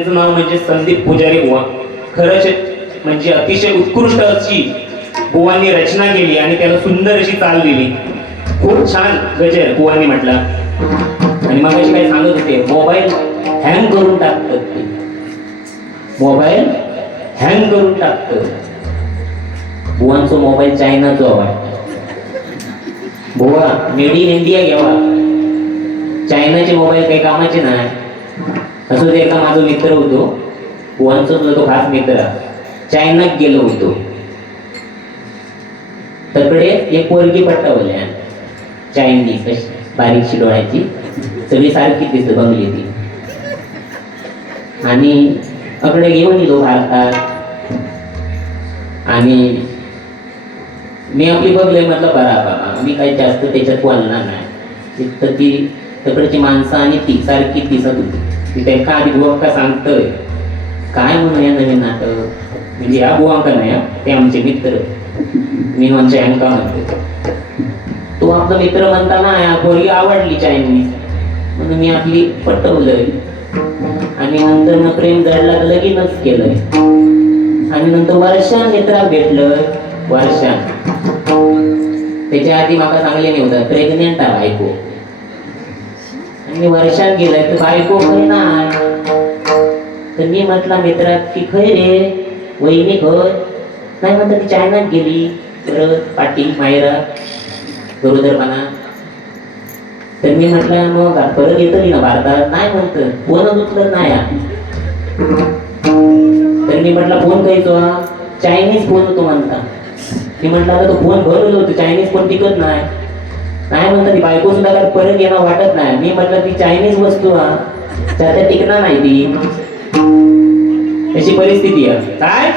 त्याचं नाव म्हणजे संदीप पुजारी बुवा. खरंच म्हणजे अतिशय उत्कृष्ट अशी बुवांनी रचना केली आणि त्याला सुंदर अशी चाल दिली. खूप छान गजर बुवांनी म्हटला. आणि मग काय सांगत होते मोबाईल हँग करून टाकतात मोबाईल हँग करून टाकत बुवांचा मोबाईल चायनाचा वाटतं बुवा मेड इन इंडिया घ्यावा. चायनाचे मोबाईल काही कामाचे नाही. असं एका माझा मित्र होतो वनचा म्हणजे तो खास मित्र चायनात गेलो होतो. तकडे एक पोरगी पट्टावल्या चायनीज अशी बारीकशी डोळ्याची. सगळी सारखी दिसत बंगली ती. आणि अकडे घेऊन येलो भारतात. आणि मी आपली बघले म्हटलं बरा बाबा मी काही जास्त त्याच्यात बोलणार नाही. तर ती तकडची माणसं आणि ती सारखी दिसत होती. ती त्यांना आधी बुवा सांगतोय काय म्हणून या नवीन नाटक म्हणजे या बुवांका नाही ते आमचे मित्र मी म्हणजे यांका म्हणतो तो आपला मित्र म्हणताना या पोरगी आवडली चायनीज म्हणून मी आपली पटवलंय आणि नंतर मग प्रेम जडला तर लगीनच केलंय आणि नंतर वर्षान मित्रा भेटलं वर्षान त्याच्या आधी माका चांगले नाही होतं प्रेग्नेंट आहे बायको मी वर्षात गेलाय तर बायको खय नाही तर मी म्हटला मित्रा की खय रे वहिनी खय नाही म्हणतात ती चायनात गेली परत पाटील मायरा गरोदरपणा तर मी म्हटलं मग परत येतली ना भारतात नाही म्हणतं फोनच उचलत नाही. तर मी म्हटला फोन कायचो चायनीज फोन होतो म्हणता. मी म्हटलं तो फोन भरवलं होतो चायनीज फोन टिकत नाही. नाही म्हणता ती बायको सुद्धा काय परत येणं वाटत नाही. मी म्हटलं ती चायनीज वस्तू हा त्याच्या टिकणार नाही ती. त्याची परिस्थिती आहे. काय?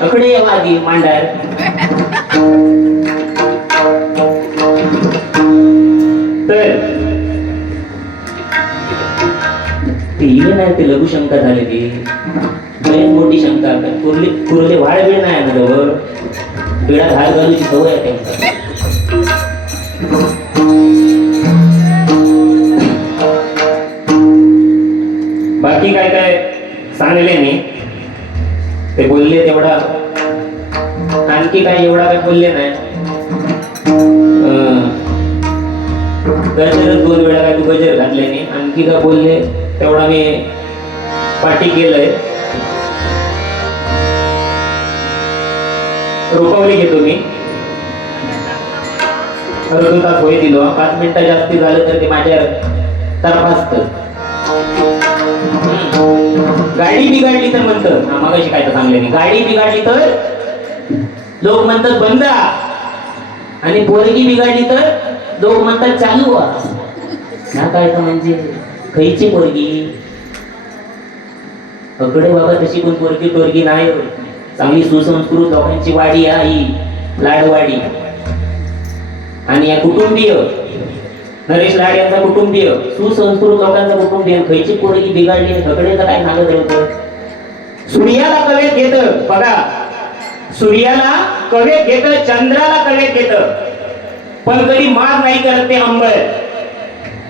अकडे वागी मांडार. तर ती नाही ते लघुशंका झाली ती. मोठी शंका कुर्ली कुरले वाढ वेळ नाही ना जवळ हो. पिढा घाल घालूची सवय आहे बाकी काय काय सांगले मी ते बोलले तेवढा. आणखी काय एवढा काय बोलले नाही. अं, दोन वेळा काय तू गजर घातले नाही आणखी काय बोलले तेवढा मी पाठी केलंय. रुपवली घेतो मी अर्धा तास होई दिलो? पाच मिनिटं जास्ती झालं तर ते माझ्या तरफासत गाडी बिघडली तर म्हणतं. हा, शिकायचं काय तर नाही गाडी बिघडली तर लोक म्हणतात बंद आणि पोरगी बिघडली तर लोक म्हणतात चालू व्हा. ह्या काय तर म्हणजे खैची पोरगी? अकडे बाबा तशी कोण पोरगी पोरगी नाही चांगली सुसंस्कृत लोकांची वाडी आहे लाडवाडी आणि या कुटुंबीय नरेश लाड यांचा कुटुंबीय सुसंस्कृत लोकांचा कुटुंबीय खैची पोरगी बिघडली सगळेच काय सांगत होत सूर्याला कवेत घेत बघा. सूर्याला कवेत घेत चंद्राला कवेत घेत. पण कधी मार नाही करत ते अंबर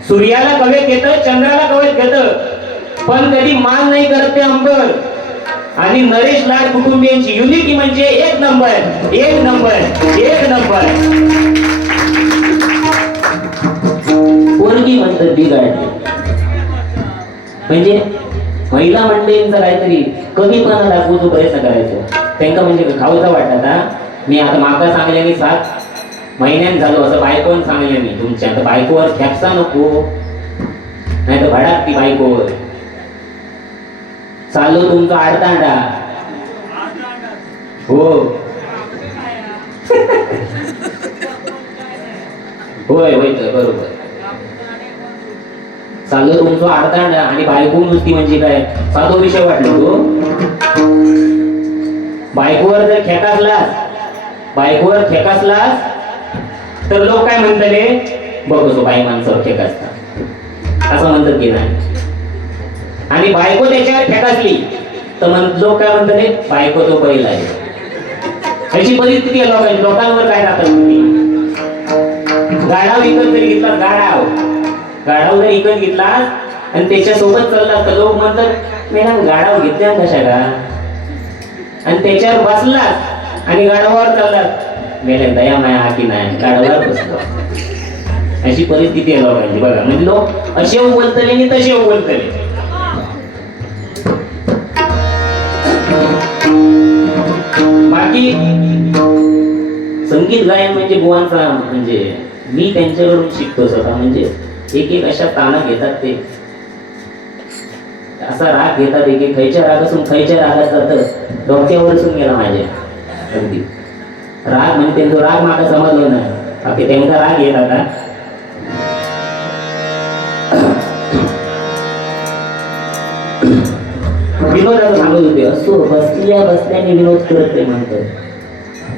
सूर्याला कवेत घेत चंद्राला कवेत घेत. पण कधी मान नाही करत ते अंबर आणि नरेश लाड कुटुंबियांची युनिटी म्हणजे एक नंबर एक नंबर एक नंबर पोरगी म्हणतात बिघाडली म्हणजे महिला मंडळींचा काहीतरी कमीपणा दाखवतो प्रयत्न करायचो. त्यांना म्हणजे खाऊचा वाटत हा मी आता माका सांगले मी सात महिन्यात झालो. असं बायकोन सांगल्या मी. तुमच्या आता बायकोवर खेपसा नको. नाही तर भडाक ती बायकोवर. चालू तुमचा आडतांडा. हो. होय होय तर बरोबर. चाललं तुमचं आडतांडा आणि बायको नुसती म्हणजे काय? साधो विषय वाटलो तो. बायकोवर जर खेकासलास बायकोवर खेकासलास तर लोक काय म्हणतले? बघ कसो बाई माणसावर खेकासता असं म्हणतात की नाही? आणि बायको त्याच्यावर फेकासली तर म्हण लोक काय म्हणतात बायको तो बैल आहे. अशी परिस्थिती आहे लोकांची. लोकांवर काय राहतात तुम्ही गाडाव विकत जरी घेतला गाडाव गाडाव जर विकत घेतला आणि त्याच्यासोबत चालला तर लोक म्हणतात मॅडम गाडाव घेतल्या कशा का आणि त्याच्यावर बसलात आणि गाडावर चालला मॅडम दया माया हा की नाही गाडावर बसलो. अशी परिस्थिती आहे लोकांची. बघा म्हणजे लोक असे बोलतले आणि तसे बोलतले बाकी संगीत गायन म्हणजे बुवांचा म्हणजे मी त्यांच्याकडून शिकतो स्वतः. म्हणजे एक एक अशा ताना घेतात ते. असा राग घेतात एक एक. खयच्या रागासून खयच्या रागात जात डोक्यावरसून गेला माझ्या. अगदी. राग म्हणजे त्यांचा राग माका समजलो ना बाकी त्यांचा राग येत आता. असो बसल्या बसल्याने विनोद करत ते म्हणतो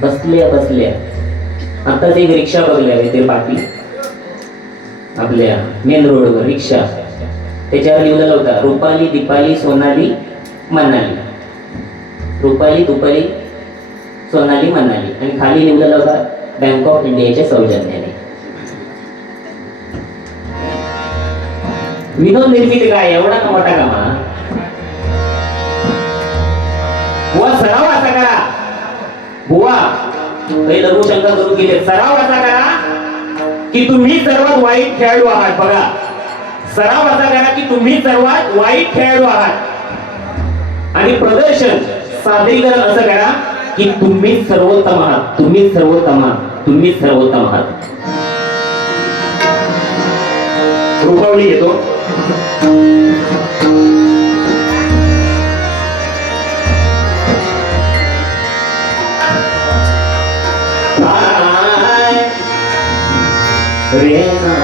बसल्या बसल्या. आताच एक रिक्षा बघल्या ते पाटी. आपल्या मेन रोडवर रिक्षा. त्याच्यावर लिहिलेला होता रुपाली दीपाली सोनाली मनाली. रुपाली दुपाली सोनाली मनाली. आणि खाली लिहिलेला होता बँक ऑफ इंडियाच्या सौजन्याने. विनोद निर्मिती काय? एवढा का मोठा कामा? बुवा सराव असा करा बुवा काही लघुशंका करून गेले. सराव असा करा की तुम्ही सर्वात वाईट खेळाडू आहात. बघा सराव असा करा की तुम्ही सर्वात वाईट खेळाडू आहात. आणि प्रदर्शन सादरीकरण असं करा की तुम्ही सर्वोत्तम आहात. तुम्ही सर्वोत्तम आहात. तुम्ही सर्वोत्तम आहात. रुपावली घेतो. रे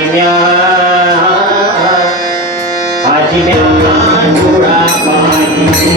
आजिन्या. आजिन्या डोळा पाहिजे